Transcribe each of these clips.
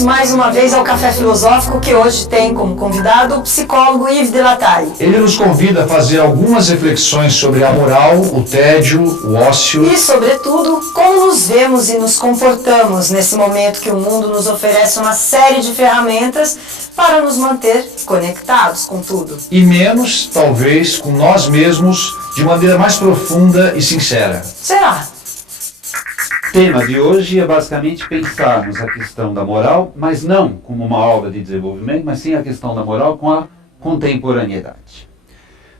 Bem-vindos mais uma vez ao Café Filosófico, que hoje tem como convidado o psicólogo Yves de Lattaille. Ele nos convida a fazer algumas reflexões sobre a moral, o tédio, o ócio e, sobretudo, como nos vemos e nos comportamos nesse momento que o mundo nos oferece uma série de ferramentas para nos manter conectados com tudo. E menos, talvez, com nós mesmos de maneira mais profunda e sincera. Será? O tema de hoje é basicamente pensarmos a questão da moral, mas não como uma obra de desenvolvimento, mas sim a questão da moral com a contemporaneidade.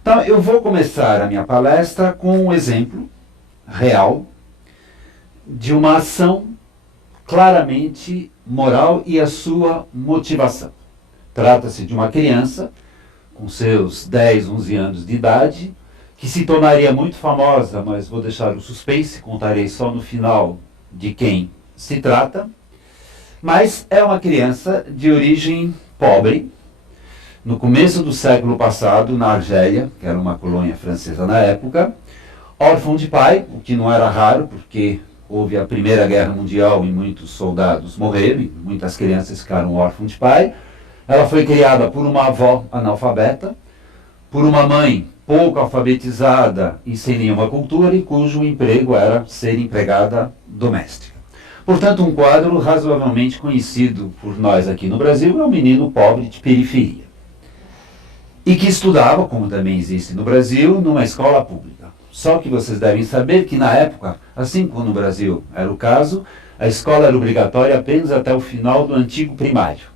Então, eu vou começar a minha palestra com um exemplo real de uma ação claramente moral e a sua motivação. Trata-se de uma criança com seus 10, 11 anos de idade, que se tornaria muito famosa, mas vou deixar o suspense, contarei só no final de quem se trata. Mas é uma criança de origem pobre, no começo do século passado, na Argélia, que era uma colônia francesa na época, órfão de pai, o que não era raro, porque houve a Primeira Guerra Mundial e muitos soldados morreram, e muitas crianças ficaram órfãos de pai. Ela foi criada por uma avó analfabeta, por uma mãe pouco alfabetizada e sem nenhuma cultura, e cujo emprego era ser empregada doméstica. Portanto, um quadro razoavelmente conhecido por nós aqui no Brasil é um menino pobre de periferia. E que estudava, como também existe no Brasil, numa escola pública. Só que vocês devem saber que na época, assim como no Brasil era o caso, a escola era obrigatória apenas até o final do antigo primário.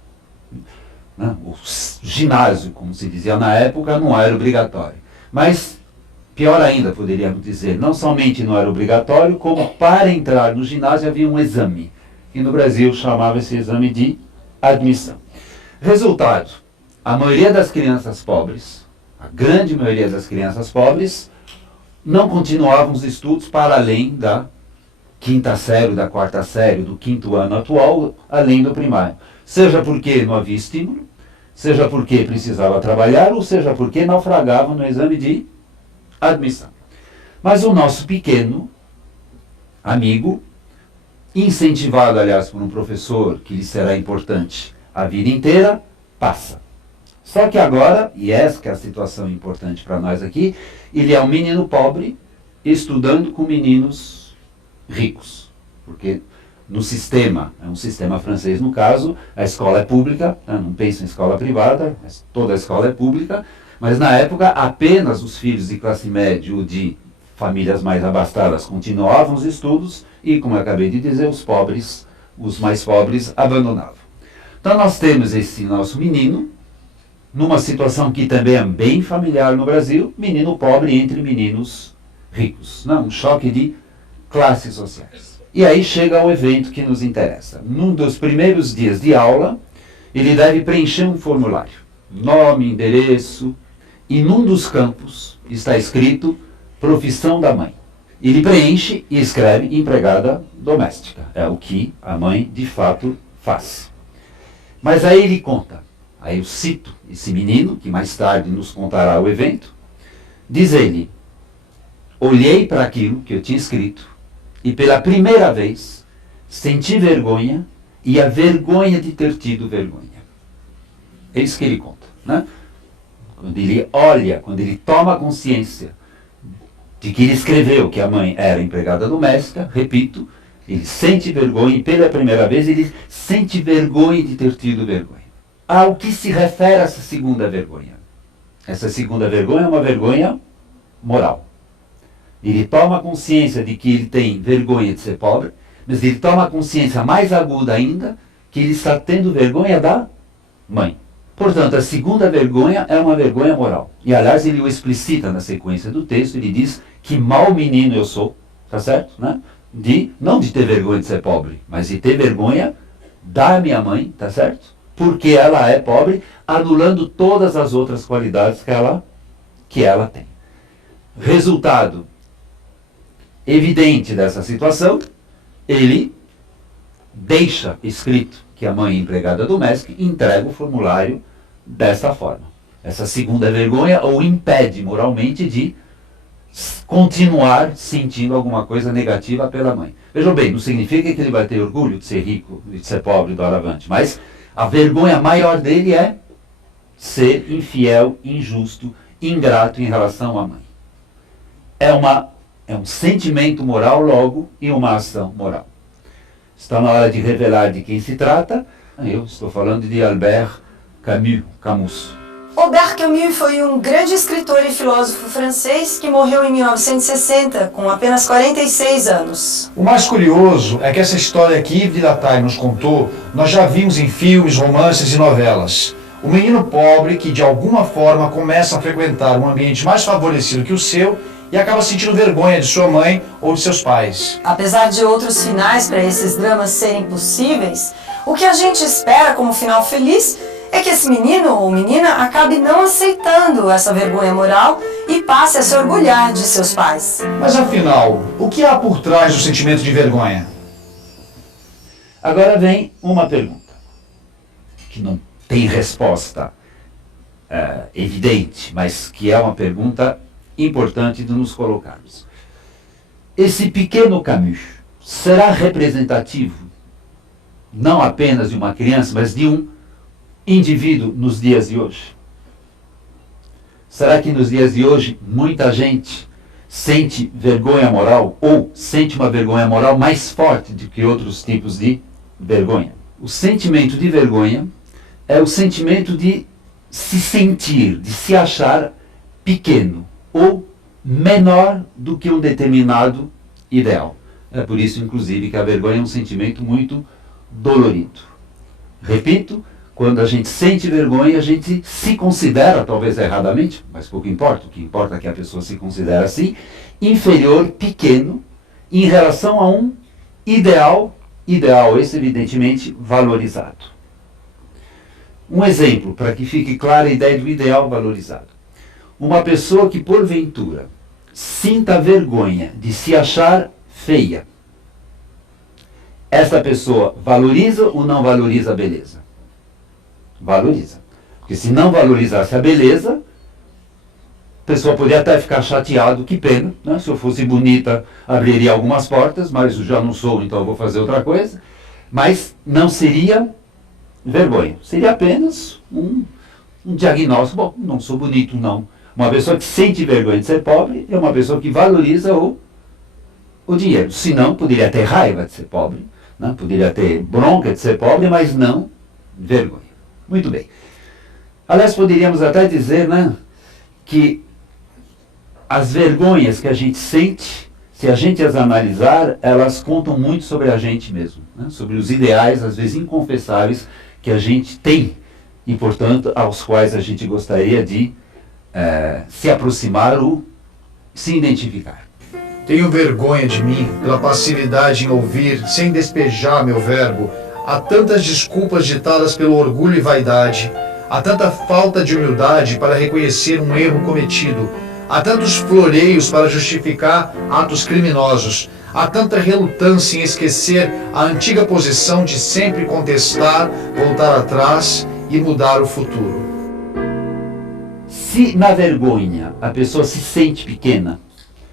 O ginásio, como se dizia na época, não era obrigatório. Mas, pior ainda, poderíamos dizer, não somente não era obrigatório, como para entrar no ginásio havia um exame. E no Brasil chamava esse exame de admissão. Resultado, a maioria das crianças pobres, a grande maioria das crianças pobres, não continuavam os estudos para além da quinta série, da quarta série, do quinto ano atual, além do primário. Seja porque não havia estímulo, seja porque precisava trabalhar, ou seja porque naufragavam no exame de admissão. Mas o nosso pequeno amigo, incentivado, aliás, por um professor que lhe será importante a vida inteira, passa. Só que agora, e essa que é a situação importante para nós aqui, ele é um menino pobre estudando com meninos ricos. Porque no sistema, é um sistema francês no caso, a escola é pública, não penso em escola privada, mas toda a escola é pública, mas na época apenas os filhos de classe média ou de famílias mais abastadas continuavam os estudos e, como eu acabei de dizer, os pobres, os mais pobres, abandonavam. Então nós temos esse nosso menino, numa situação que também é bem familiar no Brasil, menino pobre entre meninos ricos, um choque de classes sociais. E aí chega ao evento que nos interessa. Num dos primeiros dias de aula, ele deve preencher um formulário. Nome, endereço, e num dos campos está escrito profissão da mãe. Ele preenche e escreve empregada doméstica. É o que a mãe de fato faz. Mas aí ele conta, aí eu cito esse menino, que mais tarde nos contará o evento, diz ele: olhei para aquilo que eu tinha escrito, e pela primeira vez senti vergonha e a vergonha de ter tido vergonha. É isso que ele conta, né? Quando ele olha, quando ele toma consciência de que ele escreveu que a mãe era empregada doméstica, repito, ele sente vergonha e pela primeira vez ele sente vergonha de ter tido vergonha. Ao que se refere essa segunda vergonha? Essa segunda vergonha é uma vergonha moral. Ele toma consciência de que ele tem vergonha de ser pobre, mas ele toma consciência mais aguda ainda que ele está tendo vergonha da mãe. Portanto, a segunda vergonha é uma vergonha moral. E, aliás, ele o explicita na sequência do texto, ele diz que mau menino eu sou, tá certo? Né? Não de ter vergonha de ser pobre, mas de ter vergonha da minha mãe, tá certo? Porque ela é pobre, anulando todas as outras qualidades que ela tem. Resultado evidente dessa situação, ele deixa escrito que a mãe é empregada doméstica e entrega o formulário dessa forma. Essa segunda vergonha o impede moralmente de continuar sentindo alguma coisa negativa pela mãe. Vejam bem, não significa que ele vai ter orgulho de ser rico e de ser pobre doravante, mas a vergonha maior dele é ser infiel, injusto, ingrato em relação à mãe. É um sentimento moral logo e uma ação moral. Está na hora de revelar de quem se trata. Eu estou falando de Albert Camus. Albert Camus foi um grande escritor e filósofo francês que morreu em 1960, com apenas 46 anos. O mais curioso é que essa história que Yves Dillatay nos contou, nós já vimos em filmes, romances e novelas. O menino pobre que de alguma forma começa a frequentar um ambiente mais favorecido que o seu e acaba sentindo vergonha de sua mãe ou de seus pais. Apesar de outros finais para esses dramas serem possíveis, o que a gente espera como final feliz é que esse menino ou menina acabe não aceitando essa vergonha moral e passe a se orgulhar de seus pais. Mas afinal, o que há por trás do sentimento de vergonha? Agora vem uma pergunta, que não tem resposta evidente, mas que é uma pergunta importante de nos colocarmos. Esse pequeno Camus será representativo não apenas de uma criança, mas de um indivíduo nos dias de hoje? Será que nos dias de hoje muita gente sente vergonha moral ou sente uma vergonha moral mais forte do que outros tipos de vergonha? O sentimento de vergonha é o sentimento de se sentir, de se achar pequeno ou menor do que um determinado ideal. É por isso, inclusive, que a vergonha é um sentimento muito dolorido. Repito, quando a gente sente vergonha, a gente se considera, talvez erradamente, mas pouco importa, o que importa é que a pessoa se considera assim, inferior, pequeno, em relação a um ideal esse evidentemente valorizado. Um exemplo, para que fique clara a ideia do ideal valorizado. Uma pessoa que, porventura, sinta vergonha de se achar feia, essa pessoa valoriza ou não valoriza a beleza? Valoriza. Porque se não valorizasse a beleza, a pessoa poderia até ficar chateado, que pena, né? Se eu fosse bonita, abriria algumas portas, mas eu já não sou, então eu vou fazer outra coisa. Mas não seria vergonha, seria apenas um diagnóstico. Bom, não sou bonito, não. Uma pessoa que sente vergonha de ser pobre é uma pessoa que valoriza o dinheiro. Se não, poderia ter raiva de ser pobre, né? Poderia ter bronca de ser pobre, mas não vergonha. Muito bem. Aliás, poderíamos até dizer, né, que as vergonhas que a gente sente, se a gente as analisar, elas contam muito sobre a gente mesmo, né? Sobre os ideais, às vezes inconfessáveis, que a gente tem e, portanto, aos quais a gente gostaria de se aproximar ou se identificar. Tenho vergonha de mim pela passividade em ouvir, sem despejar meu verbo. Há tantas desculpas ditadas pelo orgulho e vaidade. Há tanta falta de humildade para reconhecer um erro cometido. Há tantos floreios para justificar atos criminosos. Há tanta relutância em esquecer a antiga posição de sempre contestar, voltar atrás e mudar o futuro. Se na vergonha a pessoa se sente pequena,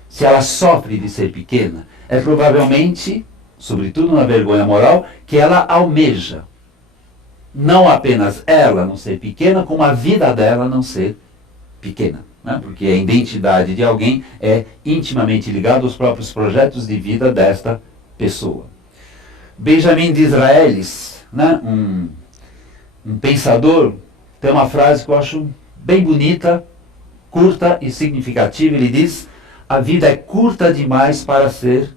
se ela sofre de ser pequena, é provavelmente, sobretudo na vergonha moral, que ela almeja não apenas ela não ser pequena, como a vida dela não ser pequena, né? Porque a identidade de alguém é intimamente ligada aos próprios projetos de vida desta pessoa. Benjamin Disraelis, né? um pensador, tem uma frase que eu acho bem bonita, curta e significativa. Ele diz: a vida é curta demais para ser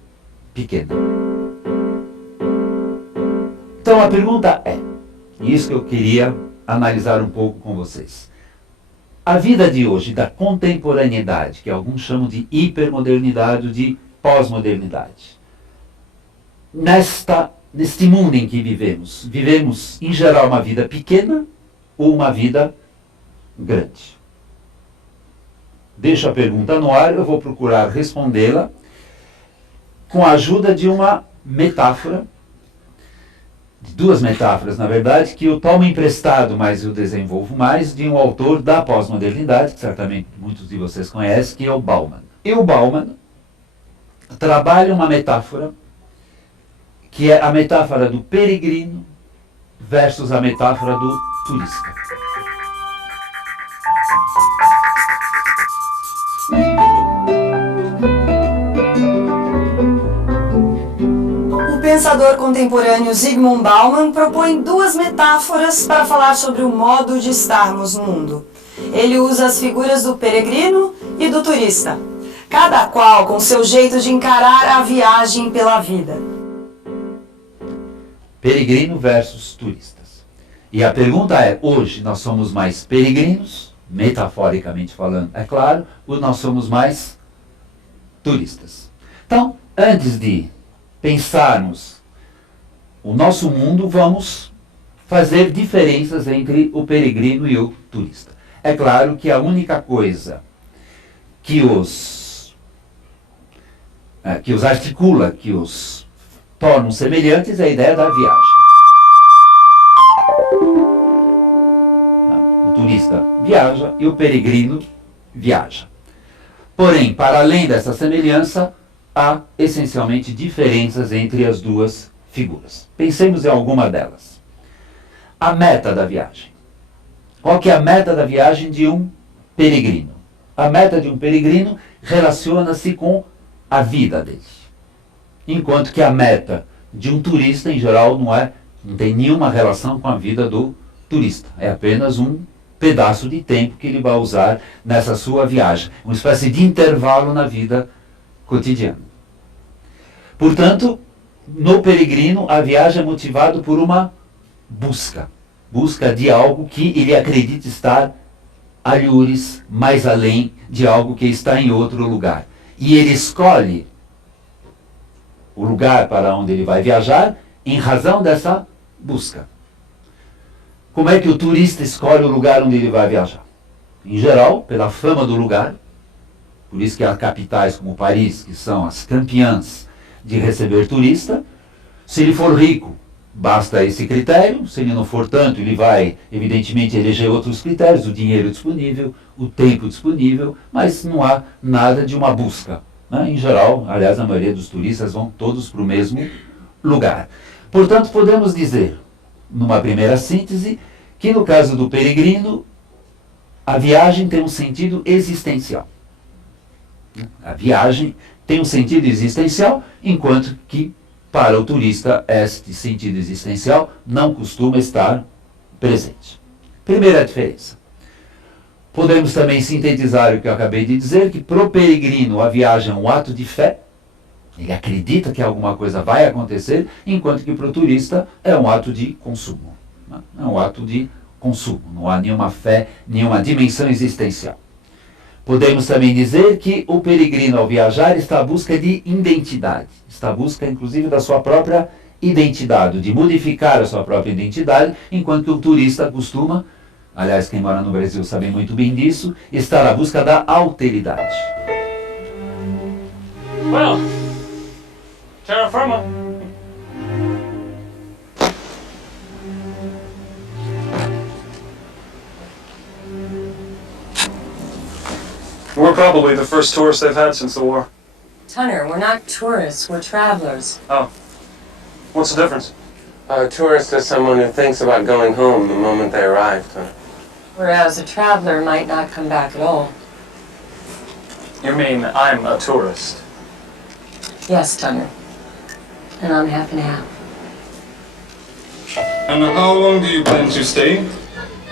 pequena. Então a pergunta é, isso que eu queria analisar um pouco com vocês. A vida de hoje, da contemporaneidade, que alguns chamam de hipermodernidade ou de pós-modernidade, neste mundo em que vivemos em geral uma vida pequena ou uma vida grande? Deixo a pergunta no ar, eu vou procurar respondê-la com a ajuda de uma metáfora, de duas metáforas, na verdade, que eu tomo emprestado, mas eu desenvolvo mais, de um autor da pós-modernidade, que certamente muitos de vocês conhecem, que é o Bauman. E o Bauman trabalha uma metáfora, que é a metáfora do peregrino versus a metáfora do turista. O pensador contemporâneo Zygmunt Bauman propõe duas metáforas para falar sobre o modo de estarmos no mundo. Ele usa as figuras do peregrino e do turista, cada qual com seu jeito de encarar a viagem pela vida. Peregrino versus turistas. E a pergunta é, hoje nós somos mais peregrinos, metaforicamente falando, é claro, ou nós somos mais turistas? Então, antes de pensarmos o nosso mundo, vamos fazer diferenças entre o peregrino e o turista. É claro que a única coisa que os articula, que os tornam semelhantes é a ideia da viagem. O turista viaja e o peregrino viaja. Porém, para além dessa semelhança, há essencialmente diferenças entre as duas figuras. Pensemos em alguma delas. A meta da viagem. Qual que é a meta da viagem de um peregrino? A meta de um peregrino relaciona-se com a vida dele. Enquanto que a meta de um turista, em geral, não tem nenhuma relação com a vida do turista. É apenas um pedaço de tempo que ele vai usar nessa sua viagem. Uma espécie de intervalo na vida cotidiana. Portanto, no peregrino, a viagem é motivada por uma busca. Busca de algo que ele acredita estar alhures, mais além de algo que está em outro lugar. E ele escolhe o lugar para onde ele vai viajar em razão dessa busca. Como é que o turista escolhe o lugar onde ele vai viajar? Em geral, pela fama do lugar. Por isso que há capitais como Paris, que são as campeãs de receber turista. Se ele for rico, basta esse critério. Se ele não for tanto, ele vai, evidentemente, eleger outros critérios, o dinheiro disponível, o tempo disponível, mas não há nada de uma busca. Né? Em geral, aliás, a maioria dos turistas vão todos para o mesmo lugar. Portanto, podemos dizer, numa primeira síntese, que no caso do peregrino, a viagem tem um sentido existencial. A viagem tem um sentido existencial, enquanto que para o turista este sentido existencial não costuma estar presente. Primeira diferença. Podemos também sintetizar o que eu acabei de dizer, que para o peregrino a viagem é um ato de fé, ele acredita que alguma coisa vai acontecer, enquanto que para o turista é um ato de consumo. É um ato de consumo, não há nenhuma fé, nenhuma dimensão existencial. Podemos também dizer que o peregrino ao viajar está à busca de identidade, está à busca inclusive da sua própria identidade, de modificar a sua própria identidade, enquanto que o turista costuma, aliás, quem mora no Brasil sabe muito bem disso, estar à busca da alteridade. Well, terra firma. We're probably the first tourists they've had since the war. Tunner, we're not tourists, we're travelers. Oh. What's the difference? A tourist is someone who thinks about going home the moment they arrive. Whereas a traveler might not come back at all. You mean I'm a tourist? Yes, Tunner. And I'm half and half. And how long do you plan to stay?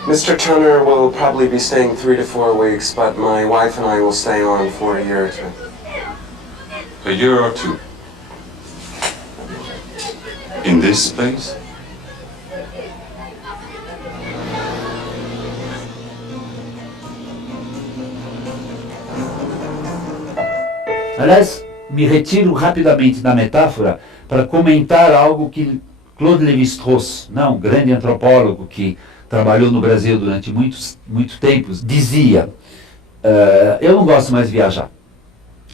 Mr. Tunner will probably be staying 3 to 4 weeks, but my wife and I will stay on for a year or two. A year or two? In this place? Aliás, me retiro rapidamente da metáfora para comentar algo que Claude Lévi-Strauss, um grande antropólogo que trabalhou no Brasil durante muito tempo, dizia, eu não gosto mais de viajar.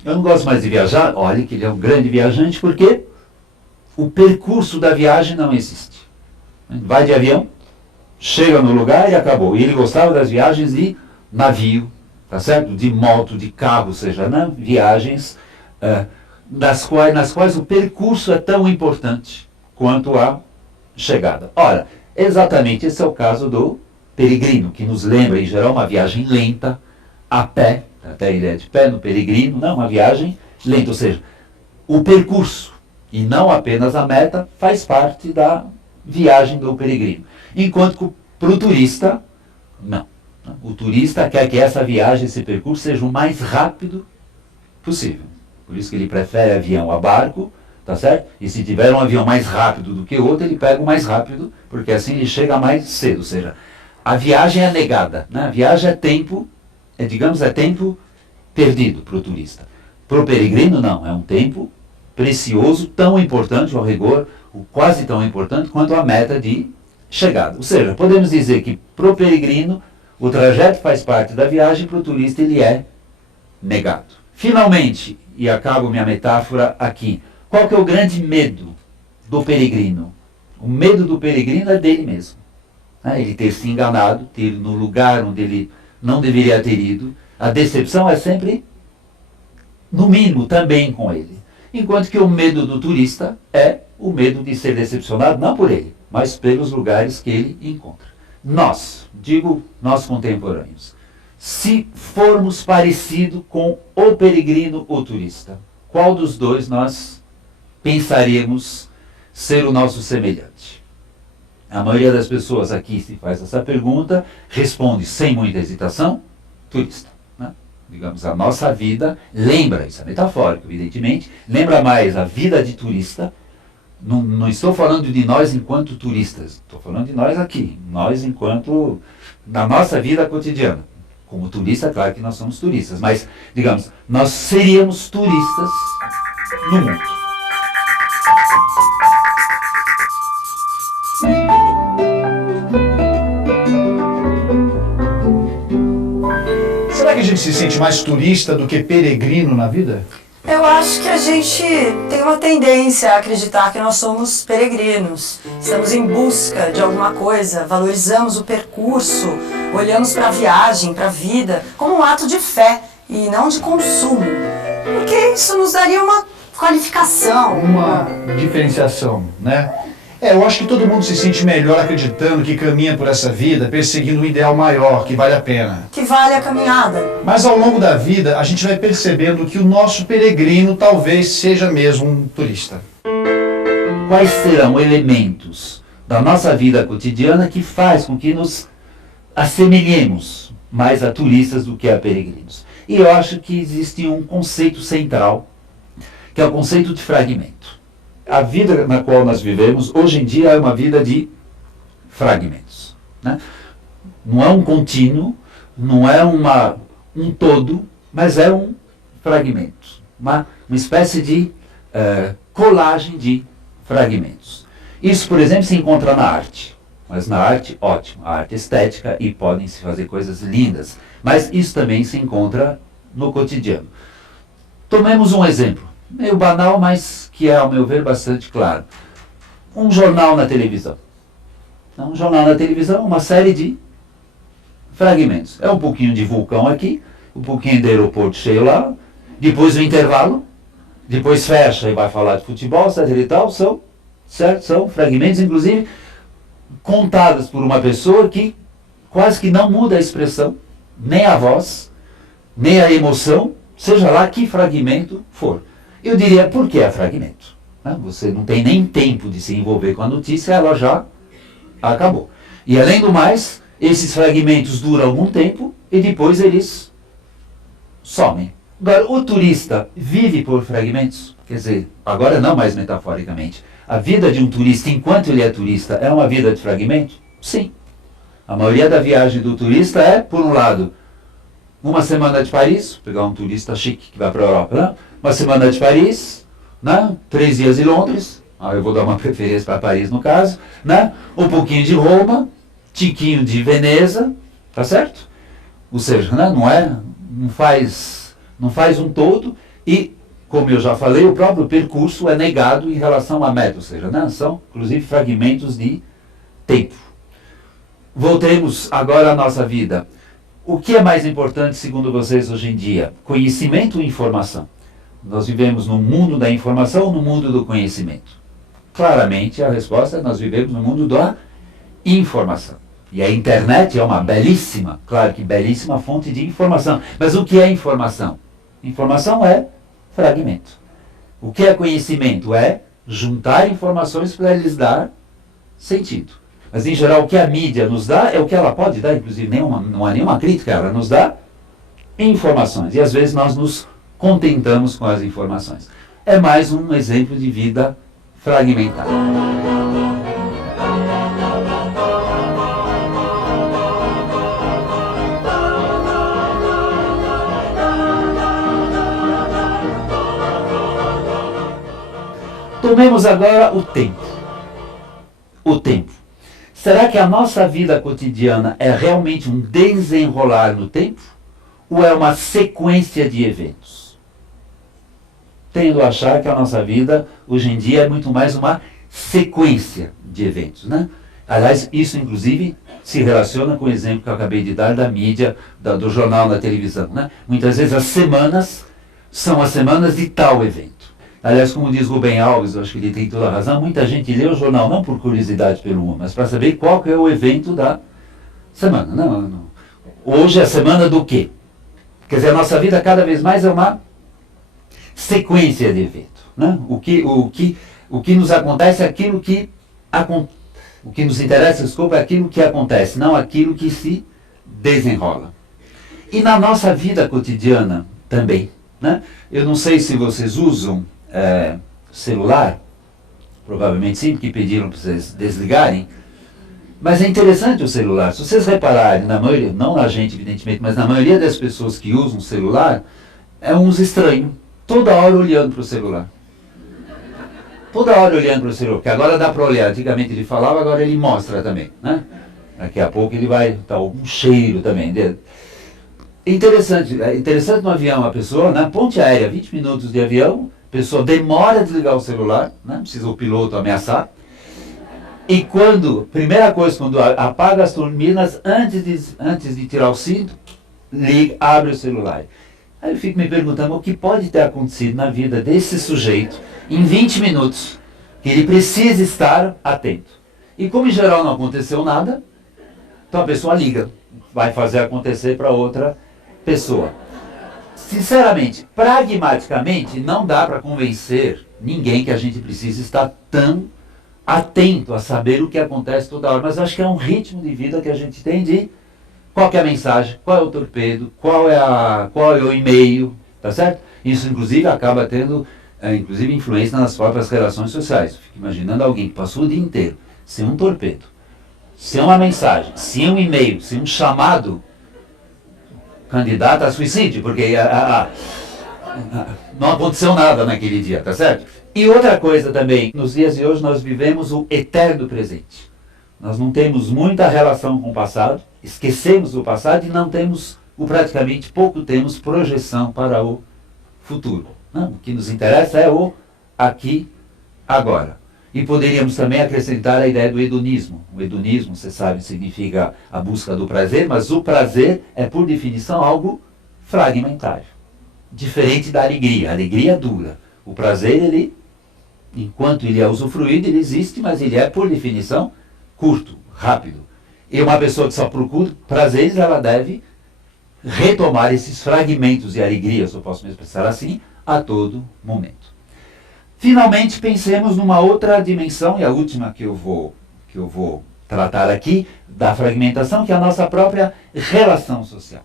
Eu não gosto mais de viajar, olha que ele é um grande viajante, porque o percurso da viagem não existe. Vai de avião, chega no lugar e acabou. E ele gostava das viagens de navio, tá certo? De moto, de carro, ou seja, né? Viagens nas quais o percurso é tão importante quanto a chegada. Ora, exatamente esse é o caso do peregrino, que nos lembra, em geral, uma viagem lenta, a pé, até ele é de pé no peregrino, não, uma viagem lenta, ou seja, o percurso, e não apenas a meta, faz parte da viagem do peregrino. Enquanto que para o turista, não. O turista quer que essa viagem, esse percurso, seja o mais rápido possível. Por isso que ele prefere avião a barco, tá certo? E se tiver um avião mais rápido do que outro, ele pega o mais rápido, porque assim ele chega mais cedo. Ou seja, a viagem é negada, né? A viagem é tempo, é tempo perdido para o turista. Para o peregrino, não. É um tempo precioso, tão importante ao rigor, quase tão importante quanto a meta de chegada. Ou seja, podemos dizer que para o peregrino, o trajeto faz parte da viagem, para o turista ele é negado. Finalmente, e acabo minha metáfora aqui, qual que é o grande medo do peregrino? O medo do peregrino é dele mesmo. Ele ter se enganado, ter ido no lugar onde ele não deveria ter ido. A decepção é sempre, no mínimo, também com ele. Enquanto que o medo do turista é o medo de ser decepcionado, não por ele, mas pelos lugares que ele encontra. Nós, digo nós contemporâneos, se formos parecidos com o peregrino ou turista, qual dos dois nós pensaríamos ser o nosso semelhante? A maioria das pessoas aqui, se faz essa pergunta, responde sem muita hesitação, turista. Né? Digamos, a nossa vida lembra, isso é metafórico, evidentemente, lembra mais a vida de turista. Não estou falando de nós enquanto turistas, estou falando de nós aqui, nós enquanto, na nossa vida cotidiana. Como turista, claro que nós somos turistas, mas, digamos, nós seríamos turistas no mundo. Será que a gente se sente mais turista do que peregrino na vida? Eu acho que a gente tem uma tendência a acreditar que nós somos peregrinos. Estamos em busca de alguma coisa, valorizamos o percurso, olhamos para a viagem, para a vida, como um ato de fé e não de consumo. Porque isso nos daria uma qualificação. Uma diferenciação, né? Eu acho que todo mundo se sente melhor acreditando que caminha por essa vida, perseguindo um ideal maior, que vale a pena. Que vale a caminhada. Mas ao longo da vida, a gente vai percebendo que o nosso peregrino talvez seja mesmo um turista. Quais serão elementos da nossa vida cotidiana que faz com que nos assemelhemos mais a turistas do que a peregrinos? E eu acho que existe um conceito central, que é o conceito de fragmento. A vida na qual nós vivemos, hoje em dia, é uma vida de fragmentos. Né? Não é um contínuo, não é um todo, mas é um fragmento. Uma espécie de colagem de fragmentos. Isso, por exemplo, se encontra na arte. Mas na arte, ótimo, a arte estética, e podem se fazer coisas lindas. Mas isso também se encontra no cotidiano. Tomemos um exemplo, meio banal, mas que é, ao meu ver, bastante claro. Um jornal na televisão. Um jornal na televisão, uma série de fragmentos. É um pouquinho de vulcão aqui, um pouquinho de aeroporto cheio lá, depois o intervalo, depois fecha e vai falar de futebol, etc e tal, são fragmentos, inclusive, contados por uma pessoa que quase que não muda a expressão, nem a voz, nem a emoção, seja lá que fragmento for. Eu diria, por que é fragmento? Você não tem nem tempo de se envolver com a notícia, ela já acabou. E além do mais, esses fragmentos duram algum tempo e depois eles somem. Agora, o turista vive por fragmentos? Quer dizer, agora não mais metaforicamente. A vida de um turista, enquanto ele é turista, é uma vida de fragmento? Sim. A maioria da viagem do turista é, por um lado, uma semana de Paris, pegar um turista chique que vai para a Europa, né? Uma semana de Paris, né? 3 dias de Londres, eu vou dar uma preferência para Paris no caso, né? Um pouquinho de Roma, tiquinho de Veneza, tá certo? Ou seja, né? Não faz um todo, e, como eu já falei, o próprio percurso é negado em relação à meta, ou seja, né? São, inclusive, fragmentos de tempo. Voltemos agora à nossa vida. O que é mais importante, segundo vocês, hoje em dia? Conhecimento ou informação? Nós vivemos no mundo da informação ou no mundo do conhecimento? Claramente, a resposta é: nós vivemos no mundo da informação. E a internet é uma belíssima, claro que belíssima fonte de informação. Mas o que é informação? Informação é fragmento. O que é conhecimento? É juntar informações para lhes dar sentido. Mas, em geral, o que a mídia nos dá é o que ela pode dar, inclusive não há nenhuma crítica, ela nos dá informações. E, às vezes, nós nos contentamos com as informações. É mais um exemplo de vida fragmentada. Tomemos agora o tempo. O tempo. Será que a nossa vida cotidiana é realmente um desenrolar no tempo? Ou é uma sequência de eventos? Tendo a achar que a nossa vida, hoje em dia, é muito mais uma sequência de eventos, né? Aliás, isso, inclusive, se relaciona com o exemplo que eu acabei de dar da mídia, do jornal, da televisão, né? Muitas vezes as semanas são as semanas de tal evento. Aliás, como diz Rubem Alves, eu acho que ele tem toda a razão, muita gente lê o jornal não por curiosidade pelo uma, mas para saber qual que é o evento da semana. Não. Hoje é a semana do quê? Quer dizer, a nossa vida cada vez mais é uma sequência de eventos. Né? O que nos acontece é aquilo que o que nos interessa, desculpa, é aquilo que acontece, não aquilo que se desenrola. E na nossa vida cotidiana também. Né? Eu não sei se vocês usam celular, provavelmente sim, porque pediram para vocês desligarem, mas é interessante o celular. Se vocês repararem, na maioria, não a gente evidentemente, mas na maioria das pessoas que usam celular, é um uso estranho, toda hora olhando para o celular. Toda hora olhando para o celular, porque agora dá para olhar, antigamente ele falava, agora ele mostra também, né? Daqui a pouco ele vai dar um cheiro também dele. Interessante no avião, a pessoa, na ponte aérea, 20 minutos de avião, a pessoa demora a desligar o celular, né? Precisa o piloto ameaçar. E primeira coisa, quando apaga as turbinas, antes de tirar o cinto, abre o celular. Aí eu fico me perguntando o que pode ter acontecido na vida desse sujeito em 20 minutos, que ele precisa estar atento. E como em geral não aconteceu nada, então a pessoa liga, vai fazer acontecer para outra pessoa. Sinceramente, pragmaticamente, não dá para convencer ninguém que a gente precisa estar tão atento a saber o que acontece toda hora, mas acho que é um ritmo de vida que a gente tem de qual que é a mensagem, qual é o torpedo, qual é o e-mail, tá certo? Isso, inclusive, acaba tendo inclusive influência nas próprias relações sociais. Fico imaginando alguém que passou o dia inteiro sem um torpedo, sem uma mensagem, sem um e-mail, sem um chamado, candidato a suicídio, porque não aconteceu nada naquele dia, tá certo? E outra coisa também, nos dias de hoje nós vivemos o eterno presente. Nós não temos muita relação com o passado, esquecemos o passado e não temos, praticamente pouco temos projeção para o futuro. Não, o que nos interessa é o aqui, agora. E poderíamos também acrescentar a ideia do hedonismo. O hedonismo, você sabe, significa a busca do prazer, mas o prazer é, por definição, algo fragmentário. Diferente da alegria. A alegria dura. O prazer, ele, enquanto ele é usufruído, ele existe, mas ele é, por definição, curto, rápido. E uma pessoa que só procura prazeres, ela deve retomar esses fragmentos de alegria, se eu posso me expressar assim, a todo momento. Finalmente, pensemos numa outra dimensão, e a última que eu vou tratar aqui, da fragmentação, que é a nossa própria relação social.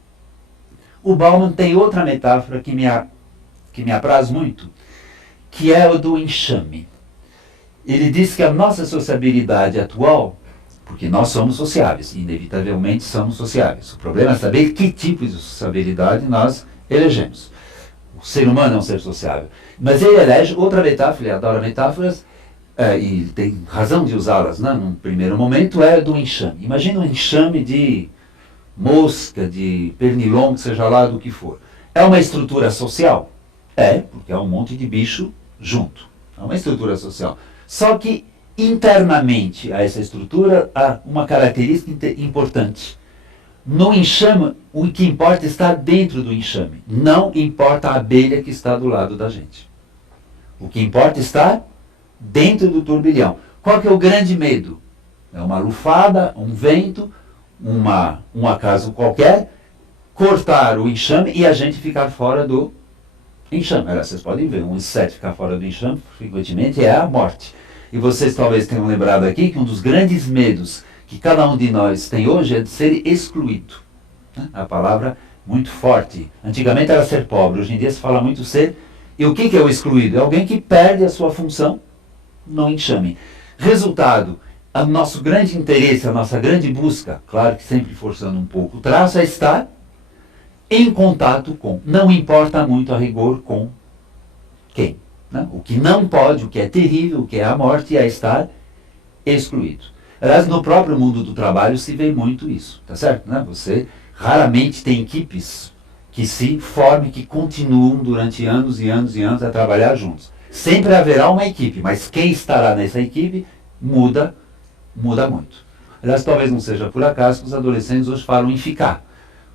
O Bauman tem outra metáfora que me apraz muito, que é o do enxame. Ele diz que a nossa sociabilidade atual, porque nós somos sociáveis, inevitavelmente somos sociáveis. O problema é saber que tipo de sociabilidade nós elegemos. O ser humano é um ser sociável. Mas ele elege outra metáfora, ele adora metáforas, e tem razão de usá-las, né? Num primeiro momento, é do enxame. Imagina um enxame de mosca, de pernilongo, seja lá do que for. É uma estrutura social? É, porque é um monte de bicho junto. É uma estrutura social. Só que, internamente a essa estrutura, há uma característica importante. No enxame, o que importa está dentro do enxame. Não importa a abelha que está do lado da gente. O que importa está dentro do turbilhão. Qual que é o grande medo? É uma lufada, um vento, um acaso qualquer, cortar o enxame e a gente ficar fora do enxame. Aliás, vocês podem ver, um inseto ficar fora do enxame, frequentemente, é a morte. E vocês talvez tenham lembrado aqui que um dos grandes medos que cada um de nós tem hoje é de ser excluído. A palavra muito forte. Antigamente era ser pobre, hoje em dia se fala muito ser. E o que é o excluído? É alguém que perde a sua função no enxame. Resultado, o nosso grande interesse, a nossa grande busca, claro que sempre forçando um pouco o traço, é estar em contato com, não importa muito a rigor com quem. Né? O que não pode, o que é terrível, o que é a morte, é estar excluído. Aliás, no próprio mundo do trabalho se vê muito isso, tá certo? Né? Você raramente tem equipes que se formem, que continuam durante anos e anos e anos a trabalhar juntos. Sempre haverá uma equipe, mas quem estará nessa equipe muda muito. Aliás, talvez não seja por acaso que os adolescentes hoje falam em ficar.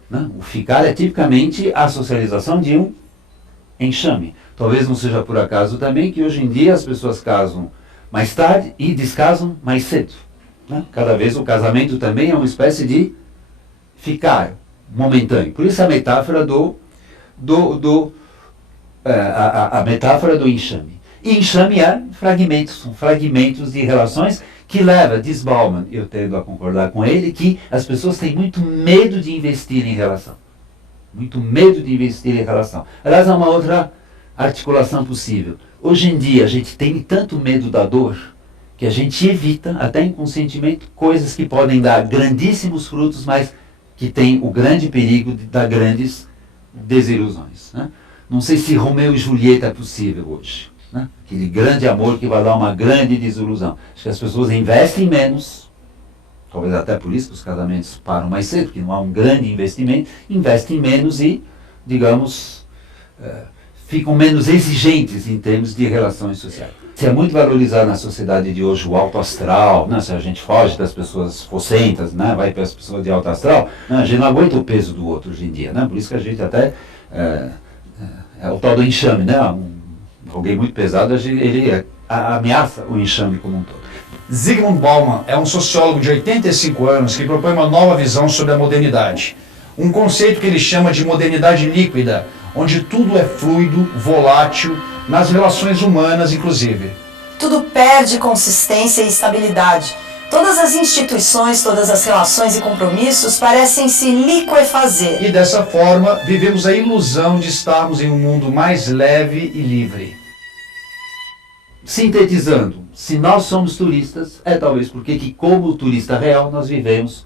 Né? O ficar é tipicamente a socialização de um enxame. Talvez não seja por acaso também que hoje em dia as pessoas casam mais tarde e descasam mais cedo. Né? Cada vez o casamento também é uma espécie de ficar momentâneo. Por isso a metáfora a metáfora do enxame. E enxame é fragmentos, são fragmentos de relações que leva, diz Bauman, eu tendo a concordar com ele, que as pessoas têm muito medo de investir em relação. Muito medo de investir em relação. Aliás, há uma outra articulação possível. Hoje em dia a gente tem tanto medo da dor que a gente evita, até inconscientemente, coisas que podem dar grandíssimos frutos, mas que tem o grande perigo de dar grandes desilusões. Né? Não sei se Romeu e Julieta é possível hoje. Né? Aquele grande amor que vai dar uma grande desilusão. Acho que as pessoas investem menos, talvez até por isso que os casamentos param mais cedo, porque não há um grande investimento, investem menos e, digamos, ficam menos exigentes em termos de relações sociais. Se é muito valorizado na sociedade de hoje o alto astral, né? Se a gente foge das pessoas focentas, né? Vai para as pessoas de alto astral, né? A gente não aguenta o peso do outro hoje em dia. Né? Por isso que a gente até é o tal do enxame, né? Alguém muito pesado, ele ameaça o enxame como um todo. Zygmunt Bauman é um sociólogo de 85 anos que propõe uma nova visão sobre a modernidade. Um conceito que ele chama de modernidade líquida, onde tudo é fluido, volátil, nas relações humanas inclusive. Tudo perde consistência e estabilidade. Todas as instituições, todas as relações e compromissos parecem se liquefazer. E dessa forma, vivemos a ilusão de estarmos em um mundo mais leve e livre. Sintetizando, se nós somos turistas, é talvez porque que, como turista real, nós vivemos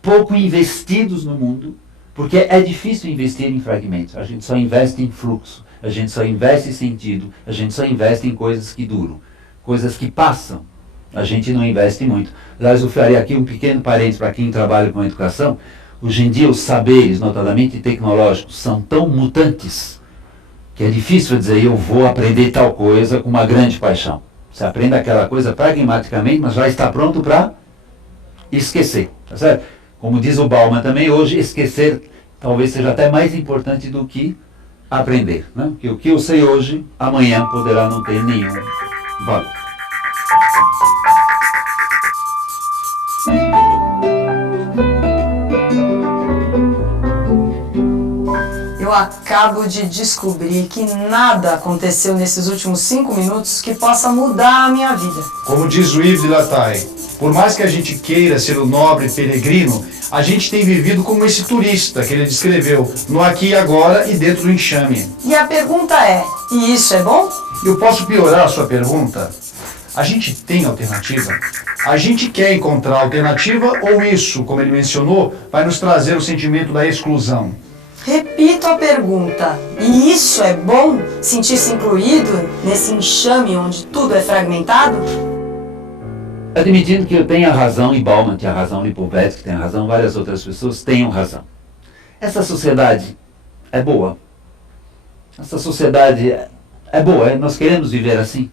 pouco investidos no mundo, porque é difícil investir em fragmentos. A gente só investe em fluxo, a gente só investe em sentido, a gente só investe em coisas que duram, coisas que passam. A gente não investe muito. Aliás, eu faria aqui um pequeno parênteses para quem trabalha com educação. Hoje em dia os saberes, notadamente tecnológicos, são tão mutantes que é difícil dizer eu vou aprender tal coisa com uma grande paixão. Você aprende aquela coisa pragmaticamente, mas já está pronto para esquecer. Tá certo? Como diz o Bauman também, hoje esquecer talvez seja até mais importante do que aprender. Né? Porque o que eu sei hoje, amanhã poderá não ter nenhum valor. Eu acabo de descobrir que nada aconteceu nesses últimos 5 minutos que possa mudar a minha vida. Como diz o Yves de Latay, por mais que a gente queira ser o nobre peregrino, a gente tem vivido como esse turista que ele descreveu, no aqui e agora e dentro do enxame. E a pergunta é, e isso é bom? Eu posso piorar a sua pergunta? A gente tem alternativa? A gente quer encontrar alternativa ou isso, como ele mencionou, vai nos trazer o sentimento da exclusão? Repito a pergunta, e isso é bom? Sentir-se incluído nesse enxame onde tudo é fragmentado? Admitindo que eu tenha razão, e Bauman tinha razão, Lipovetsky tem razão, várias outras pessoas tenham razão. Essa sociedade é boa. Essa sociedade é boa, nós queremos viver assim.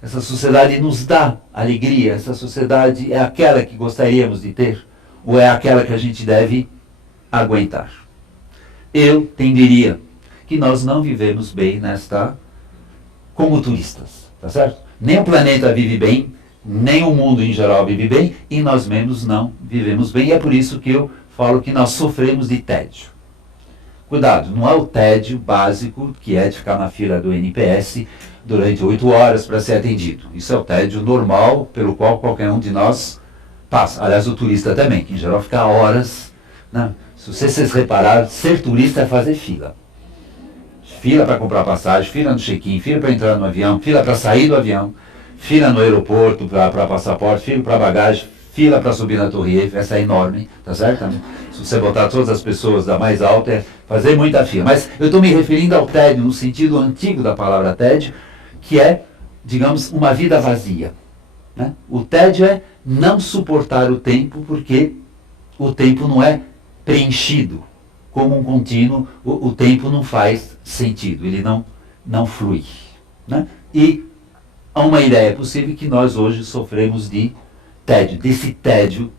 Essa sociedade nos dá alegria, essa sociedade é aquela que gostaríamos de ter. ou é aquela que a gente deve aguentar? Eu tenderia que nós não vivemos bem como turistas, tá certo? Nem o planeta vive bem, nem o mundo em geral vive bem, e nós mesmos não vivemos bem, e é por isso que eu falo que nós sofremos de tédio. Cuidado, não é o tédio básico, que é de ficar na fila do NPS durante 8 horas para ser atendido. Isso é o tédio normal, pelo qual qualquer um de nós passa. Aliás, o turista também, que em geral fica horas, né? Se vocês repararam, ser turista é fazer fila. Fila para comprar passagem, fila no check-in, fila para entrar no avião, fila para sair do avião, fila no aeroporto para passaporte, fila para bagagem, fila para subir na Torre Eiffel, essa é enorme, tá certo? Se você botar todas as pessoas da mais alta, é fazer muita fila. Mas eu estou me referindo ao tédio, no sentido antigo da palavra tédio, que é, digamos, uma vida vazia, né? O tédio é não suportar o tempo, porque o tempo não é preenchido como um contínuo, o tempo não faz sentido, ele não flui, né? E há uma ideia possível que nós hoje sofremos de tédio, desse tédio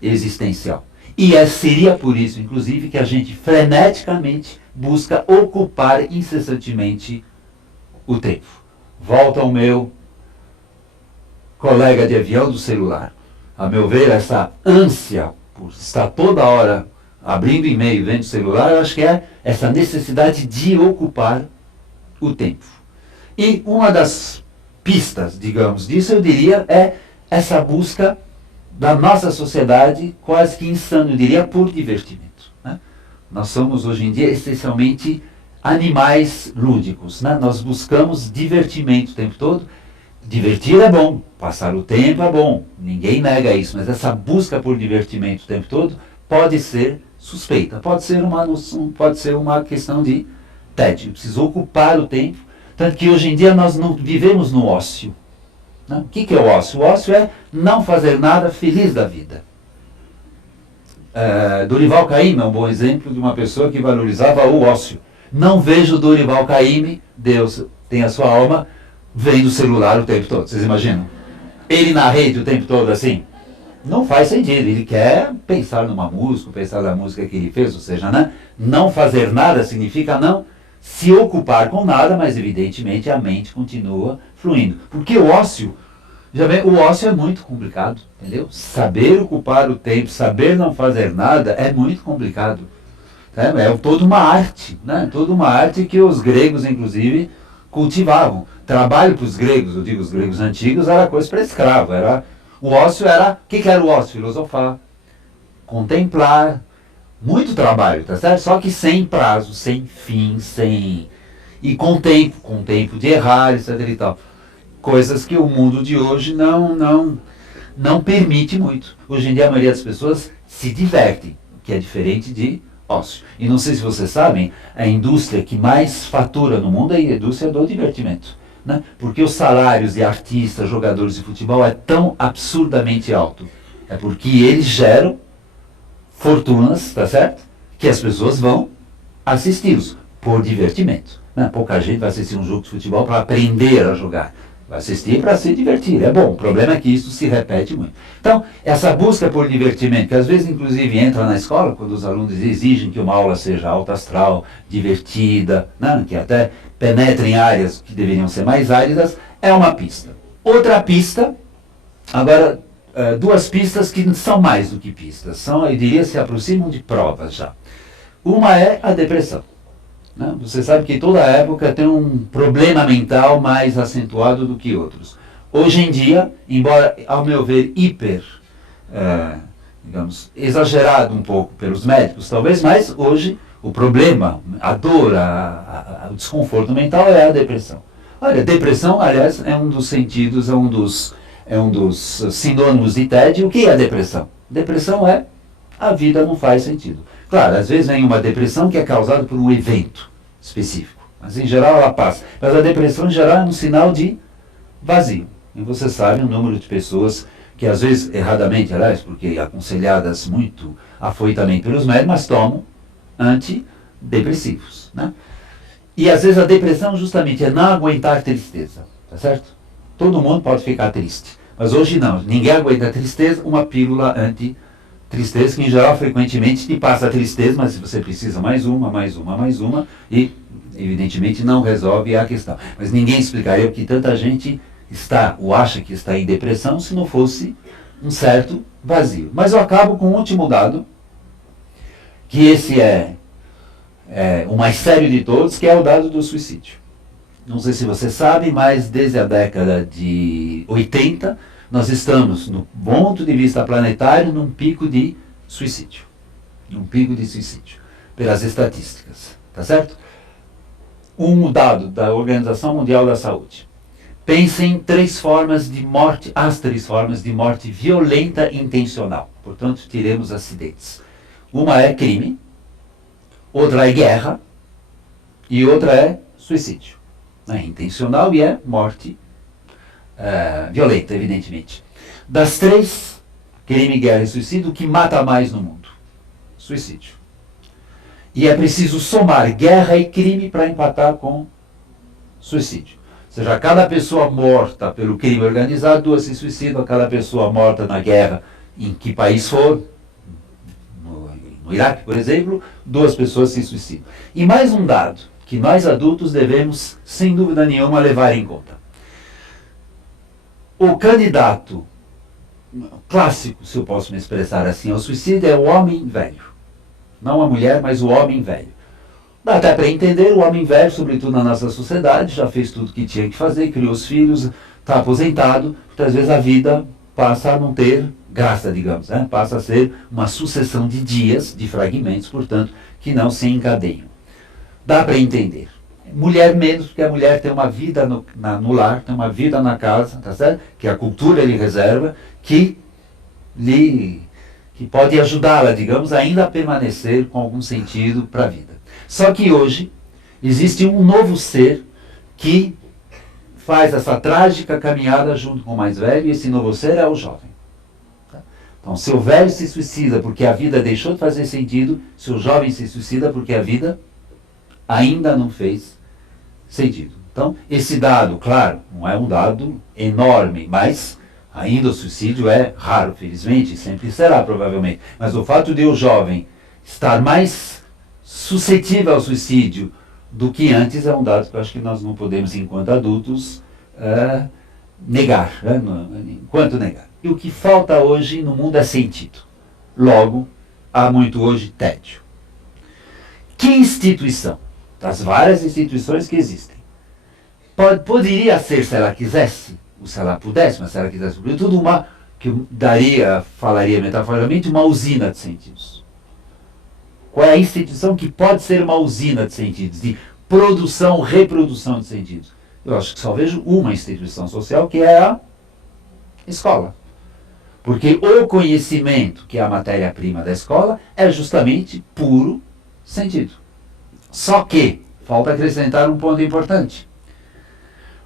existencial. E seria por isso, inclusive, que a gente freneticamente busca ocupar incessantemente o tempo. Volta ao meu colega de avião do celular. A meu ver, essa ânsia por estar toda hora abrindo e-mail, vendo o celular, eu acho que é essa necessidade de ocupar o tempo. E uma das pistas, digamos, disso, eu diria, é essa busca da nossa sociedade, quase que insana, eu diria, por divertimento, né? Nós somos, hoje em dia, essencialmente animais lúdicos, né? Nós buscamos divertimento o tempo todo. Divertir é bom, passar o tempo é bom, ninguém nega isso, mas essa busca por divertimento o tempo todo pode ser suspeita, pode ser uma questão de tédio. Preciso ocupar o tempo, tanto que hoje em dia nós não vivemos no ócio, né? O que é o ócio? O ócio é não fazer nada, feliz da vida. Dorival Caymmi é um bom exemplo de uma pessoa que valorizava o ócio. Não vejo Dorival Caymmi, Deus tem a sua alma, vendo o celular o tempo todo. Vocês imaginam? Ele na rede o tempo todo assim? Não faz sentido. Ele quer pensar numa música, pensar na música que ele fez, ou seja, né? Não fazer nada significa não se ocupar com nada, mas evidentemente a mente continua fluindo. Porque o ócio, já vê, o ócio é muito complicado, entendeu? Saber ocupar o tempo, saber não fazer nada é muito complicado. É toda uma arte, né? Toda uma arte que os gregos, inclusive, cultivavam. Trabalho para os gregos, eu digo os gregos antigos, era coisa para escravo. O ócio era... O que era o ócio? Filosofar, contemplar, muito trabalho, tá certo? Só que sem prazo, sem fim, e com tempo de errar, etc e tal. Coisas que o mundo de hoje não permite muito. Hoje em dia a maioria das pessoas se divertem, o que é diferente de ócio. E não sei se vocês sabem, a indústria que mais fatura no mundo é a indústria do divertimento, né? Porque os salários de artistas, jogadores de futebol é tão absurdamente alto. É porque eles geram fortunas, tá certo? Que as pessoas vão assisti-los por divertimento, né? Pouca gente vai assistir um jogo de futebol para aprender a jogar. Vai assistir para se divertir. É bom, o problema é que isso se repete muito. Então, essa busca por divertimento, que às vezes inclusive entra na escola, quando os alunos exigem que uma aula seja alta astral, divertida, né? Que até penetre em áreas que deveriam ser mais áridas, é uma pista. Outra pista, agora, duas pistas que são mais do que pistas, eu diria, se aproximam de provas já. Uma é a depressão. Você sabe que toda época tem um problema mental mais acentuado do que outros. Hoje em dia, embora, ao meu ver, digamos, exagerado um pouco pelos médicos, talvez, mas hoje o problema, a dor, o desconforto mental é a depressão. Olha, depressão, aliás, é um dos sentidos, é um dos sinônimos de tédio. O que é a depressão? Depressão é a vida não faz sentido. Claro, às vezes vem uma depressão que é causada por um evento específico, mas em geral ela passa. Mas a depressão em geral é um sinal de vazio. E você sabe o número de pessoas que às vezes, erradamente, aliás, porque aconselhadas muito afoitamente pelos médicos, mas tomam antidepressivos, né? E às vezes a depressão justamente é não aguentar tristeza, tá certo? Todo mundo pode ficar triste, mas hoje não, ninguém aguenta tristeza, uma pílula Tristeza que em geral frequentemente te passa a tristeza, mas você precisa mais uma, e evidentemente não resolve a questão. Mas ninguém explicaria porque tanta gente está ou acha que está em depressão se não fosse um certo vazio. Mas eu acabo com um último dado, que esse é o mais sério de todos, que é o dado do suicídio. Não sei se você sabe, mas desde a década de 80, nós estamos, no ponto de vista planetário, num pico de suicídio. Pelas estatísticas. Tá certo? Um dado da Organização Mundial da Saúde. Pense em as 3 formas de morte violenta intencional. Portanto, tiremos acidentes. Uma é crime, outra é guerra e outra é suicídio. É intencional e é morte violenta, evidentemente. Das 3, crime, guerra e suicídio, o que mata mais no mundo? Suicídio. E é preciso somar guerra e crime para empatar com suicídio. Ou seja, cada pessoa morta pelo crime organizado, 2 se suicidam, cada pessoa morta na guerra, em que país for, no Iraque, por exemplo, 2 pessoas se suicidam. E mais um dado que nós adultos devemos, sem dúvida nenhuma, levar em conta. O candidato clássico, se eu posso me expressar assim, ao suicídio é o homem velho. Não a mulher, mas o homem velho. Dá até para entender, o homem velho, sobretudo na nossa sociedade, já fez tudo o que tinha que fazer, criou os filhos, está aposentado, muitas vezes a vida passa a não ter graça, digamos, né? Passa a ser uma sucessão de dias, de fragmentos, portanto, que não se encadeiam. Dá para entender. Mulher menos, porque a mulher tem uma vida no lar, tem uma vida na casa, tá certo? Que a cultura lhe reserva, que pode ajudá-la, digamos, ainda a permanecer com algum sentido para a vida. Só que hoje existe um novo ser que faz essa trágica caminhada junto com o mais velho, e esse novo ser é o jovem. Então, se o velho se suicida porque a vida deixou de fazer sentido, se o jovem se suicida porque a vida ainda não fez sentido. Então, esse dado, claro, não é um dado enorme, mas ainda o suicídio é raro, felizmente, sempre será, provavelmente. Mas o fato de o jovem estar mais suscetível ao suicídio do que antes é um dado que eu acho que nós não podemos, enquanto adultos, negar. Enquanto negar. E o que falta hoje no mundo é sentido. Logo, há muito hoje tédio. Que instituição, das várias instituições que existem, poderia ser, se ela quisesse, ou se ela pudesse, mas se ela quisesse, sobretudo uma, que falaria metaforicamente, uma usina de sentidos. Qual é a instituição que pode ser uma usina de sentidos, de produção, reprodução de sentidos? Eu acho que só vejo uma instituição social, que é a escola. Porque o conhecimento, que é a matéria-prima da escola, é justamente puro sentido. Só que, falta acrescentar um ponto importante.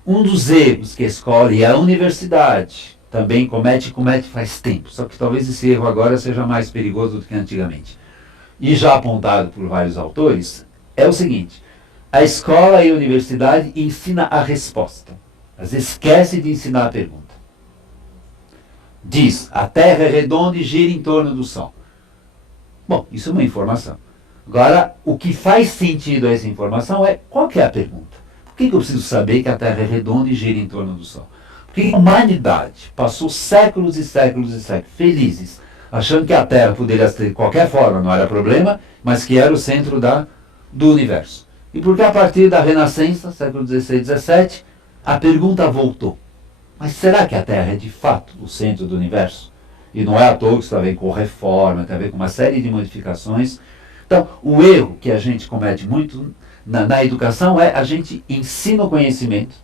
Um dos erros que a escola e a universidade também comete faz tempo, só que talvez esse erro agora seja mais perigoso do que antigamente, e já apontado por vários autores, é o seguinte: a escola e a universidade ensina a resposta, mas esquece de ensinar a pergunta. Diz, a Terra é redonda e gira em torno do Sol. Bom, isso é uma informação. Agora, o que faz sentido a essa informação é, qual que é a pergunta? Por que eu preciso saber que a Terra é redonda e gira em torno do Sol? Porque a humanidade passou séculos e séculos e séculos felizes, achando que a Terra poderia ser de qualquer forma, não era problema, mas que era o centro do universo. E porque a partir da Renascença, século XVI e XVII, a pergunta voltou. Mas será que a Terra é de fato o centro do universo? E não é à toa que isso tem a ver com reforma, tem a ver com uma série de modificações. Então, o erro que a gente comete muito na educação é a gente ensina o conhecimento,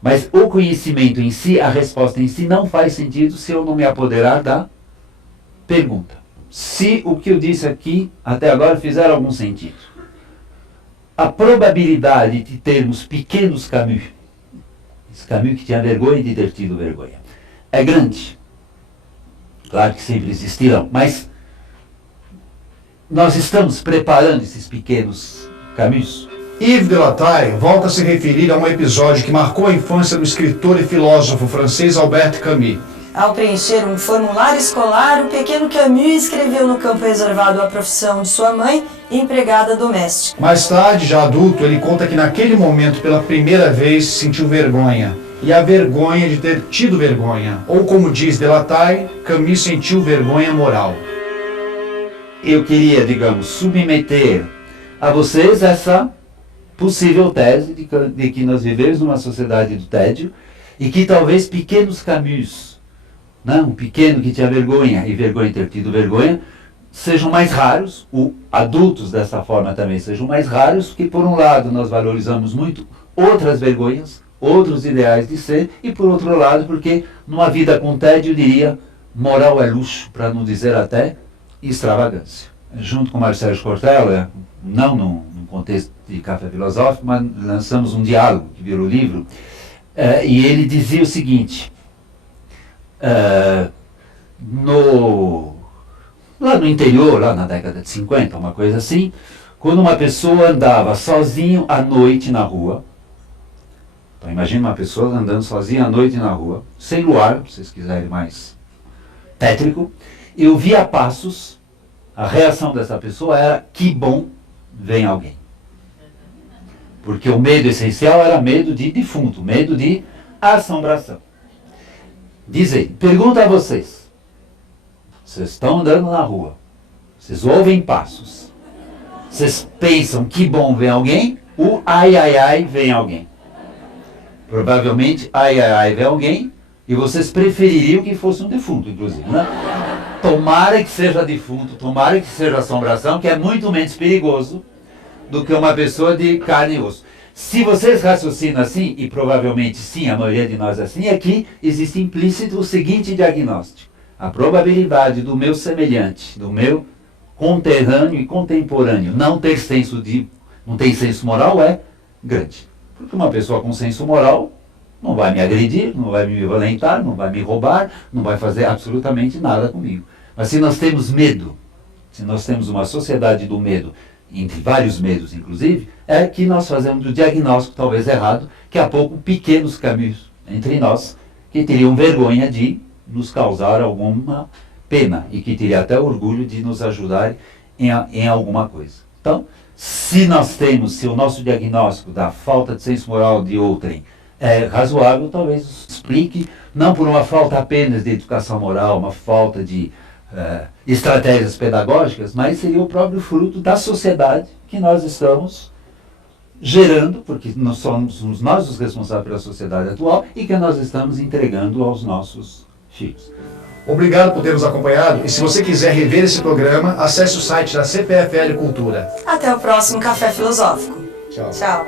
mas o conhecimento em si, a resposta em si, não faz sentido se eu não me apoderar da pergunta. Se o que eu disse aqui, até agora, fizer algum sentido. A probabilidade de termos pequenos Camus, esse Camus que tinha vergonha de ter tido vergonha, é grande. Claro que sempre existirão, mas nós estamos preparando esses pequenos Camus. Yves Delataille volta a se referir a um episódio que marcou a infância do escritor e filósofo francês Albert Camus. Ao preencher um formulário escolar, o pequeno Camus escreveu no campo reservado a profissão de sua mãe, empregada doméstica. Mais tarde, já adulto, ele conta que naquele momento, pela primeira vez, sentiu vergonha. E a vergonha de ter tido vergonha. Ou como diz Delataille, Camus sentiu vergonha moral. Eu queria, digamos, submeter a vocês essa possível tese de que nós vivemos numa sociedade do tédio e que talvez pequenos Camus, né, um pequeno que tinha vergonha e vergonha de ter tido vergonha, sejam mais raros, adultos dessa forma também sejam mais raros, porque por um lado nós valorizamos muito outras vergonhas, outros ideais de ser, e por outro lado, porque numa vida com tédio, eu diria, moral é luxo, para não dizer até extravagância. Junto com Marcelo Cortella, não num contexto de café filosófico, mas lançamos um diálogo que virou livro, e ele dizia o seguinte, lá no interior, lá na década de 50, uma coisa assim, quando uma pessoa andava sozinho à noite na rua, então imagina uma pessoa andando sozinha à noite na rua, sem luar, se vocês quiserem mais tétrico, eu via passos, a reação dessa pessoa era, que bom, vem alguém. Porque o medo essencial era medo de defunto, medo de assombração. Dizem, pergunta a vocês, vocês estão andando na rua, vocês ouvem passos, vocês pensam, que bom, vem alguém, o ai, ai, ai, vem alguém. Provavelmente, ai, ai, ai, vem alguém, e vocês prefeririam que fosse um defunto, inclusive, né? Tomara que seja defunto, tomara que seja assombração, que é muito menos perigoso do que uma pessoa de carne e osso. Se vocês raciocinam assim, e provavelmente sim, a maioria de nós é assim, aqui existe implícito o seguinte diagnóstico. A probabilidade do meu semelhante, do meu conterrâneo e contemporâneo não ter senso moral é grande. Porque uma pessoa com senso moral não vai me agredir, não vai me violentar, não vai me roubar, não vai fazer absolutamente nada comigo. Mas se nós temos medo, se nós temos uma sociedade do medo, entre vários medos inclusive, é que nós fazemos o diagnóstico talvez errado, que há pouco pequenos Camus entre nós, que teriam vergonha de nos causar alguma pena e que teria até orgulho de nos ajudar em alguma coisa. Então, se o nosso diagnóstico da falta de senso moral de outrem é razoável, talvez isso explique, não por uma falta apenas de educação moral, uma falta de estratégias pedagógicas, mas seria o próprio fruto da sociedade que nós estamos gerando, porque nós somos nós os responsáveis pela sociedade atual e que nós estamos entregando aos nossos filhos. Obrigado por ter nos acompanhado, e se você quiser rever esse programa, acesse o site da CPFL Cultura. Até o próximo Café Filosófico. Tchau. Tchau.